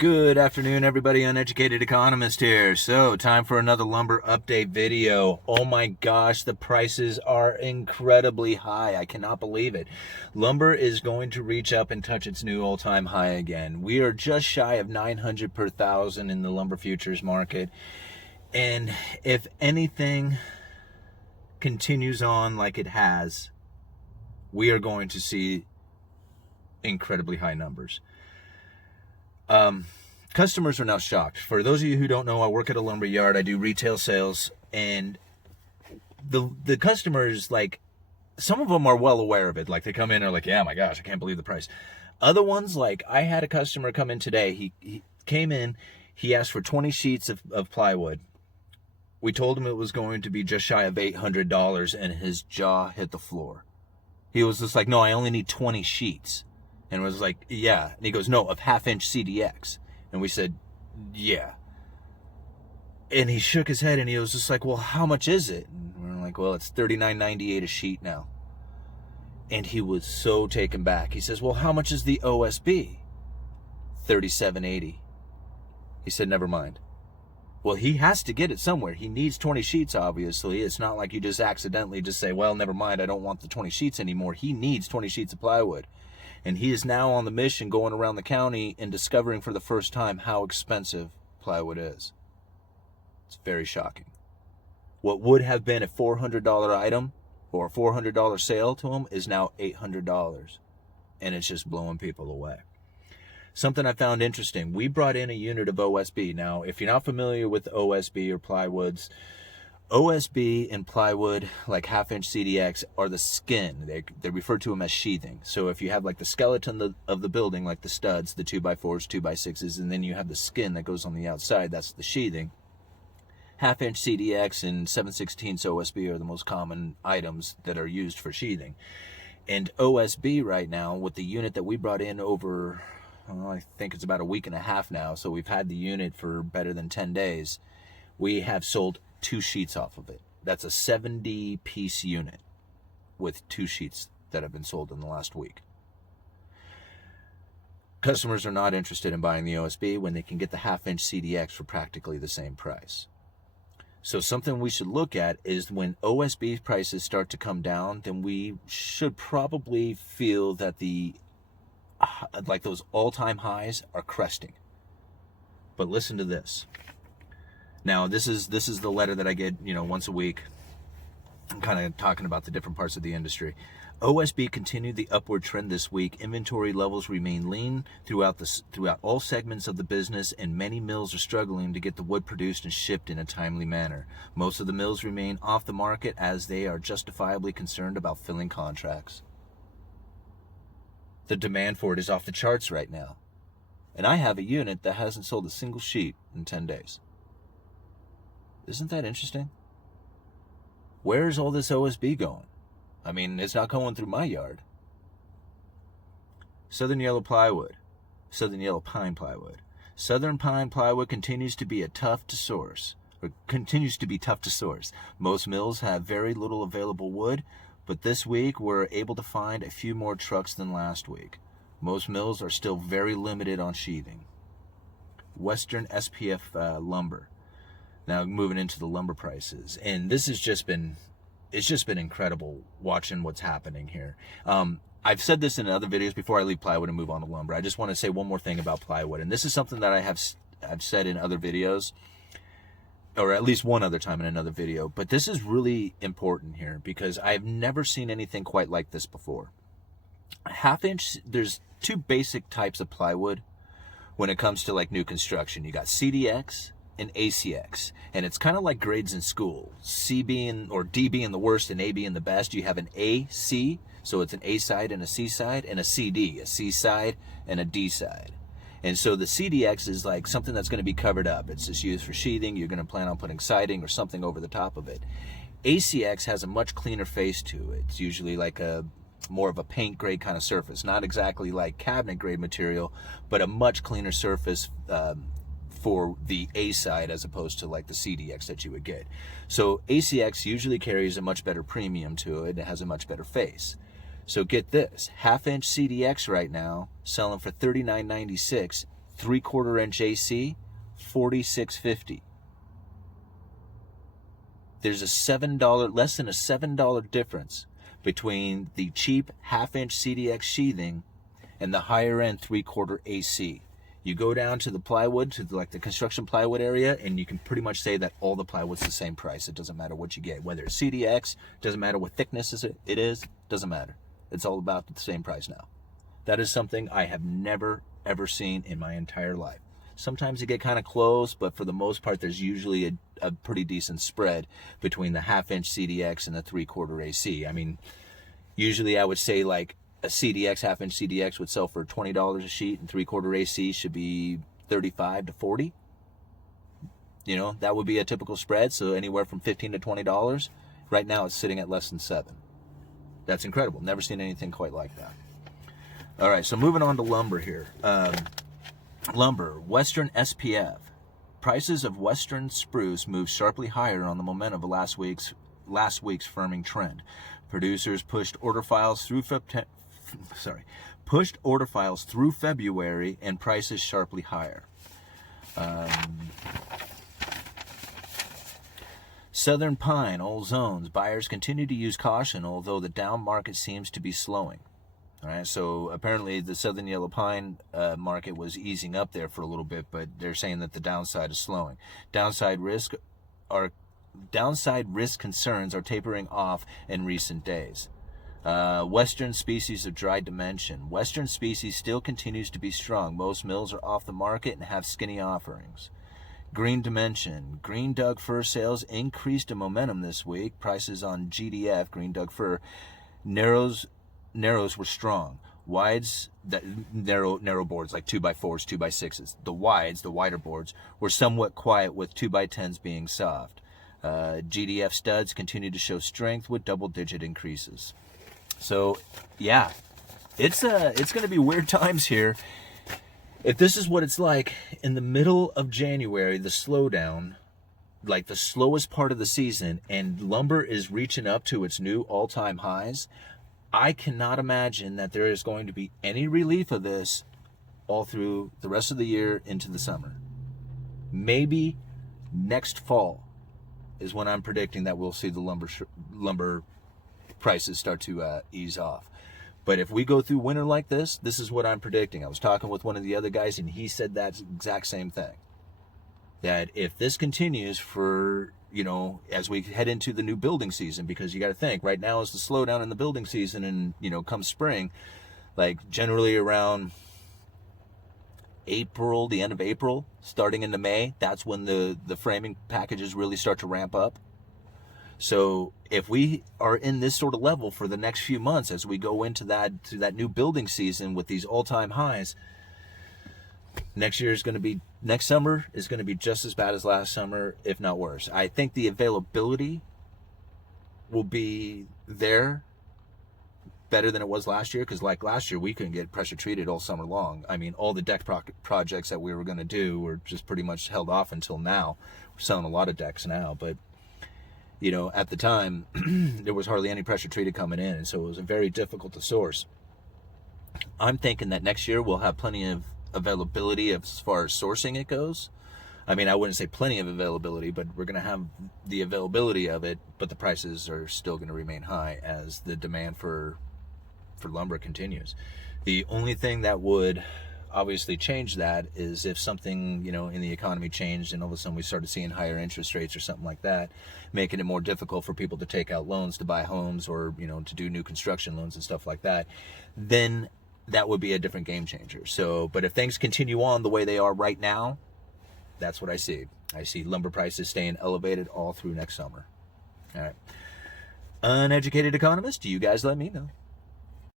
Good afternoon, everybody. Uneducated Economist here. So, time for another lumber update video. Oh my gosh, the prices are incredibly high. I cannot believe it. Lumber is going to reach up and touch its new all-time high again. We are just shy of 900 per thousand in the lumber futures market. And if anything continues on like it has, we are going to see incredibly high numbers. Customers are now shocked. For those of you who don't know, I work at a lumber yard. I do retail sales, and the customers, like, some of them are well aware of it. Like, they come in and are like, yeah, my gosh, I can't believe the price. Other ones, like, I had a customer come in today. He came in, he asked for 20 sheets of plywood. We told him it was going to be just shy of $800, and his jaw hit the floor. He was just like, no, I only need 20 sheets. And was like, yeah. And he goes, no, of half-inch CDX. And we said, yeah. And he shook his head and he was just like, well, how much is it? And we're like, well, it's $39.98 a sheet now. And he was so taken back. He says, well, how much is the OSB? $37.80. He said, never mind. Well, he has to get it somewhere. He needs 20 sheets, obviously. It's not like you just accidentally just say, well, never mind, I don't want the 20 sheets anymore. He needs 20 sheets of plywood. And he is now on the mission going around the county and discovering for the first time how expensive plywood is. It's very shocking. What would have been a $400 item or a $400 sale to him is now $800. And it's just blowing people away. Something I found interesting, we brought in a unit of OSB. Now, if you're not familiar with OSB or plywoods, OSB and plywood, like half-inch CDX, are the skin. They refer to them as sheathing. So if you have like the skeleton of the building, like the studs, the 2x4s, 2x6s, and then you have the skin that goes on the outside, that's the sheathing. Half-inch CDX and 7/16 OSB are the most common items that are used for sheathing. And OSB right now, with the unit that we brought in over, I think it's about a week and a half now, so we've had the unit for better than 10 days, we have sold 2 sheets off of it. That's a 70-piece unit with 2 sheets that have been sold in the last week. Customers are not interested in buying the OSB when they can get the half-inch CDX for practically the same price. So something we should look at is when OSB prices start to come down, then we should probably feel that like those all-time highs are cresting. But listen to this. Now, this is the letter that I get, once a week. I'm kind of talking about the different parts of the industry. OSB continued the upward trend this week. Inventory levels remain lean throughout all segments of the business, and many mills are struggling to get the wood produced and shipped in a timely manner. Most of the mills remain off the market as they are justifiably concerned about filling contracts. The demand for it is off the charts right now. And I have a unit that hasn't sold a single sheet in 10 days. Isn't that interesting? Where's all this OSB going? I mean, it's not going through my yard. Southern yellow plywood. Southern yellow pine plywood. Southern pine plywood continues to be tough to source. Most mills have very little available wood, but this week we're able to find a few more trucks than last week. Most mills are still very limited on sheathing. Western SPF lumber. Now moving into the lumber prices, and this has just been incredible watching what's happening here. I've said this in other videos before I leave plywood and move on to lumber. I just want to say one more thing about plywood, and this is something that I've said in other videos, or at least one other time in another video, but this is really important here because I've never seen anything quite like this before. Half-inch, there's 2 basic types of plywood when it comes to like new construction. You got CDX and ACX, and it's kind of like grades in school. D being the worst and A being the best. You have an AC, so it's an A side and a C side, and a CD, a C side and a D side. And so the CDX is like something that's going to be covered up. It's just used for sheathing. You're going to plan on putting siding or something over the top of it. ACX has a much cleaner face to it. It's usually like more of a paint grade kind of surface, not exactly like cabinet grade material, but a much cleaner surface for the A side as opposed to like the CDX that you would get. So ACX usually carries a much better premium to it. It has a much better face. So get this, half-inch CDX right now selling for $39.96, 3/4 inch AC, $46.50. There's a $7, less than a $7 difference between the cheap 1/2 inch CDX sheathing and the higher end 3/4 AC. You go down to the plywood, to the construction plywood area, and you can pretty much say that all the plywood's the same price. It doesn't matter what you get, whether it's CDX, doesn't matter what thickness it is, doesn't matter. It's all about the same price now. That is something I have never, ever seen in my entire life. Sometimes you get kind of close, but for the most part, there's usually a pretty decent spread between the 1/2 inch CDX and the 3/4 AC. I mean, usually I would say like a CDX, 1/2 inch CDX would sell for $20 a sheet, and 3/4 AC should be $35 to $40. You know, that would be a typical spread. So anywhere from $15 to $20. Right now it's sitting at less than $7. That's incredible. Never seen anything quite like that. All right, so moving on to lumber here. Lumber, Western SPF. Prices of Western spruce moved sharply higher on the momentum of last week's firming trend. Producers pushed order files through February, and prices sharply higher. Southern pine, all zones. Buyers continue to use caution, although the down market seems to be slowing. All right, so apparently the southern yellow pine market was easing up there for a little bit, but they're saying that the downside is slowing. Downside risk concerns are tapering off in recent days. Western species of dry dimension. Western species still continues to be strong. Most mills are off the market and have skinny offerings. Green dimension. Green Doug fir sales increased in momentum this week. Prices on GDF, Green Doug fir, narrows were strong. Wides, that narrow boards like 2x4s, 2x6s. The wides, the wider boards, were somewhat quiet, with 2x10s being soft. GDF studs continue to show strength with double-digit increases. So, yeah, it's going to be weird times here. If this is what it's like in the middle of January, the slowdown, like the slowest part of the season, and lumber is reaching up to its new all-time highs, I cannot imagine that there is going to be any relief of this all through the rest of the year into the summer. Maybe next fall is when I'm predicting that we'll see the lumber prices start to ease off. But if we go through winter like this is what I'm predicting. I was talking with one of the other guys, and he said that exact same thing. That if this continues for, as we head into the new building season, because you got to think, right now is the slowdown in the building season, and, come spring, like generally around April, the end of April, starting into May, that's when the framing packages really start to ramp up. So if we are in this sort of level for the next few months as we go into that new building season with these all-time highs, next summer is going to be just as bad as last summer, if not worse. I think the availability will be there better than it was last year, because like last year we couldn't get pressure treated all summer long. I mean, all the deck projects that we were going to do were just pretty much held off until now. We're selling a lot of decks now, but at the time there was hardly any pressure treated coming in, and so it was very difficult to source. I'm thinking that next year we'll have plenty of availability as far as sourcing it goes. I mean, I wouldn't say plenty of availability, but we're going to have the availability of it, but the prices are still going to remain high as the demand for lumber continues. The only thing that would obviously change that is if something, in the economy changed and all of a sudden we started seeing higher interest rates or something like that, making it more difficult for people to take out loans to buy homes, or, to do new construction loans and stuff like that, then that would be a different game changer. So, but if things continue on the way they are right now, that's what I see. I see lumber prices staying elevated all through next summer. All right. Uneducated Economist, you guys let me know.